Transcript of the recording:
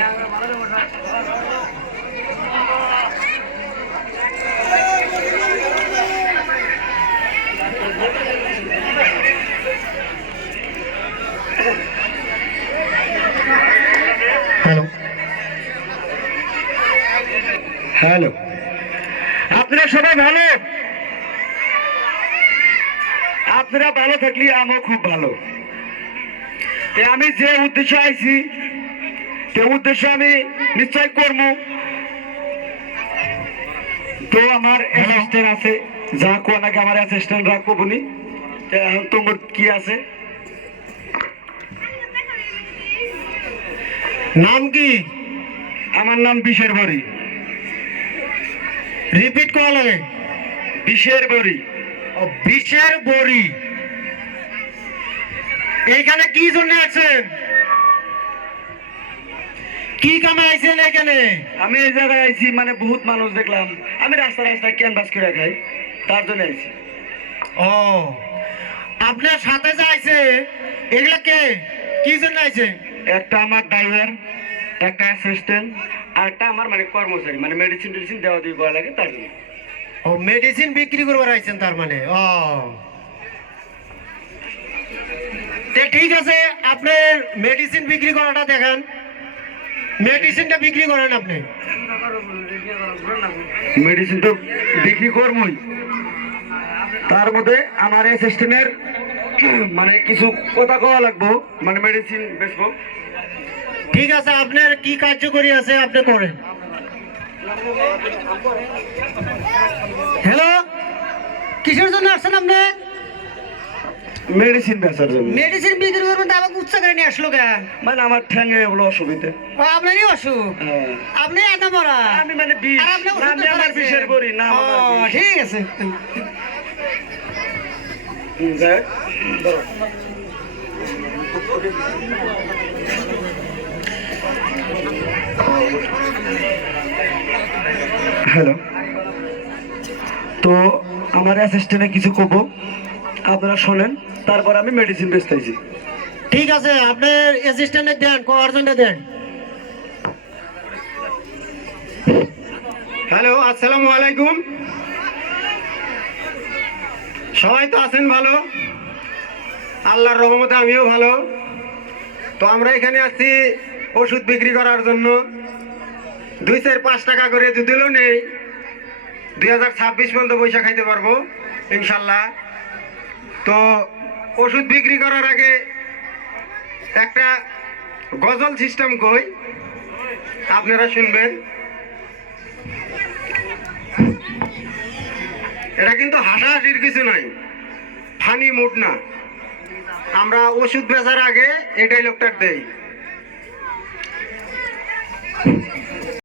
Hello hello, আপনারা সবাই ভালো? আপনারা ভালো থাকলে আমিও খুব ভালো। আমি যে উদ্দেশ্যে আইছি সে উদ্দেশ্য আমি নিশ্চয় করবো। তো আমার অ্যাসিস্ট্যান্ট আছে, যা কোন আগে আমার অ্যাসিস্ট্যান্ট রাখবো বলি। এখন তোমার কি আছে? নাম কি? আমার নাম বিশের বড়ি। রিপিট করা লাগে। বিশের বড়ি। ও বিশের বড়ি। এইখানে কি জন্য আছেন? কি কামে আইছেন এখানে? আমি এই জায়গায় আইছি, মানে বহুত মানুষ দেখলাম, আমি রাস্তা রাস্তায় ক্যানভাস করে খাই, তার জন্য আইছি। ও, আপনার সাথে যে আইছে এগুলা কে, কি জন্য আইছে? একটা আমার ড্রাইভার, একটা অ্যাসিস্ট্যান্ট, আর একটা আমার মানে কর্মচারী, মানে মেডিসিন টেডিসিন দেওয়া দিয়ে করা লাগে তার জন্য। ও, মেডিসিন বিক্রি করবার আইছেন তার মানে? ও, ঠিক আছে, আপনার মেডিসিন বিক্রি করাটা দেখান। মেডিসিনটা বিক্রি করেন আপনি? মেডিসিন তো বিক্রি করবই, তার মধ্যে আমার অ্যাসিস্ট্যান্টের মানে কিছু কথা কওয়া লাগবো, মানে মেডিসিন বেচবো। ঠিক আছে, আপনার কি কার্যকরী আছে আপনি করেন। হ্যালো, কিসের জন্য আসছেন আপনি? মেডিসিন বেচার জন্য। মেডিসিন বিক্রি করবেন তো আমাকে উচ্চ করে নিয়ে আসলো কেন? মানে আমার ঠ্যাঙ্গে এগুলো অসুবিধা। ও, আপনারই অসুখ? আপনি এত বড়? আমি মানে বিষ, আমি আমার বিষের করি না। ঠিক আছে, হ্যালো। তো আমার অ্যাসিস্ট্যান্টে কিছু কব, আপনারা শোনেন, তারপর আমি মেডিসিন বেচতেছি। ঠিক আছে, আপনার অ্যাসিস্ট্যান্টে দেন, কোয়ার্জনটা দেন। হ্যালো, আসসালামু আলাইকুম। সবাই তো আছেন ভালো? আল্লাহর রহমতে আমিও ভালো। তো আমরা এখানে আসছি ওষুধ বিক্রি করার জন্য। 2-4-5 টাকা করে যদিও নেই, 2026 পর্যন্ত পয়সা খাইতে পারবো ইনশাল্লাহ। তো ওষুধ বিক্রি করার আগে একটা গজল সিস্টেম কই, আপনারা শুনবেন। এটা কিন্তু হাসাহাসির কিছু নাই, ফানি মুড না। আমরা ওষুধ বেচার আগে এটাই লোকটার দেই।